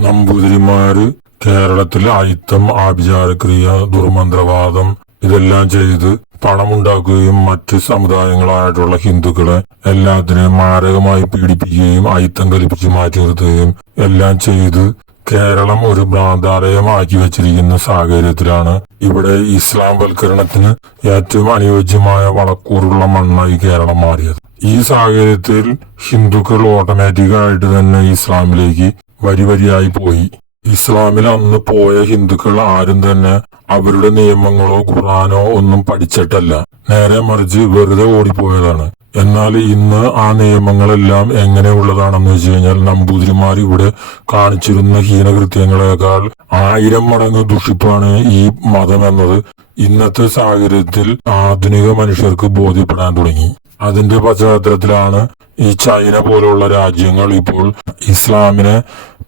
ഹിന്ദുമാര് കേരളത്തിൽ അയിത്തം ആഭിചാരക്രിയ ദുർമന്ത്രവാദം ഇതെല്ലാം ചെയ്ത് പണമുണ്ടാക്കുകയും മറ്റ് സമുദായങ്ങളായിട്ടുള്ള ഹിന്ദുക്കളെ എല്ലാത്തിനെയും മാരകമായി പീഡിപ്പിക്കുകയും അയിത്തം കൽപ്പിച്ച് മാറ്റി നിർത്തുകയും എല്ലാം ചെയ്ത് കേരളം ഒരു ഭ്രാന്താലയമാക്കി വെച്ചിരിക്കുന്ന സാഹചര്യത്തിലാണ് ഇവിടെ ഇസ്ലാം വൽക്കരണത്തിന് ഏറ്റവും അനുയോജ്യമായ വളക്കൂറുള്ള മണ്ണായി കേരളം മാറിയത്. ഈ സാഹചര്യത്തിൽ ഹിന്ദുക്കൾ ഓട്ടോമാറ്റിക്കായിട്ട് തന്നെ ഇസ്ലാമിലേക്ക് വരി വരിയായി പോയി. ഇസ്ലാമിൽ അന്ന് പോയ ഹിന്ദുക്കൾ ആരും തന്നെ അവരുടെ നിയമങ്ങളോ ഖുറാനോ ഒന്നും പഠിച്ചിട്ടല്ല. നേരെ മറിച്ച് വെറുതെ ഓടിപ്പോയതാണ്. എന്നാൽ ഇന്ന് ആ നിയമങ്ങളെല്ലാം എങ്ങനെയുള്ളതാണെന്ന് വെച്ച് കഴിഞ്ഞാൽ നമ്പൂതിരിമാർ ഇവിടെ കാണിച്ചിരുന്ന ഹീനകൃത്യങ്ങളെക്കാൾ ആയിരം മടങ്ങ് ദുഷിപ്പാണ് ഈ മതം എന്നത്. ഇന്നത്തെ സാഹചര്യത്തിൽ ആധുനിക മനുഷ്യർക്ക് ബോധ്യപ്പെടാൻ തുടങ്ങി. അതിന്റെ പശ്ചാത്തലത്തിലാണ് ഈ ചൈന പോലുള്ള രാജ്യങ്ങൾ ഇപ്പോൾ ഇസ്ലാമിനെ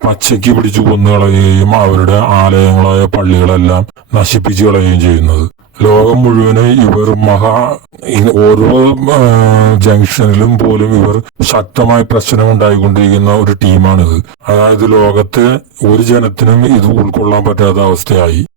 പച്ചയ്ക്ക് പിടിച്ചു കൊന്നുകളയുകയും അവരുടെ ആലയങ്ങളായ പള്ളികളെല്ലാം നശിപ്പിച്ചു കളയുകയും ചെയ്യുന്നത്. ലോകം മുഴുവൻ ഇവർ മഹാ ഓരോ ജംഗ്ഷനിലും പോലും ഇവർ ശക്തമായ പ്രശ്നം ഉണ്ടായിക്കൊണ്ടിരിക്കുന്ന ഒരു ടീമാണിത്. അതായത് ലോകത്തെ ഒരു ജനത്തിനും ഇത് ഉൾക്കൊള്ളാൻ പറ്റാത്ത അവസ്ഥയായി.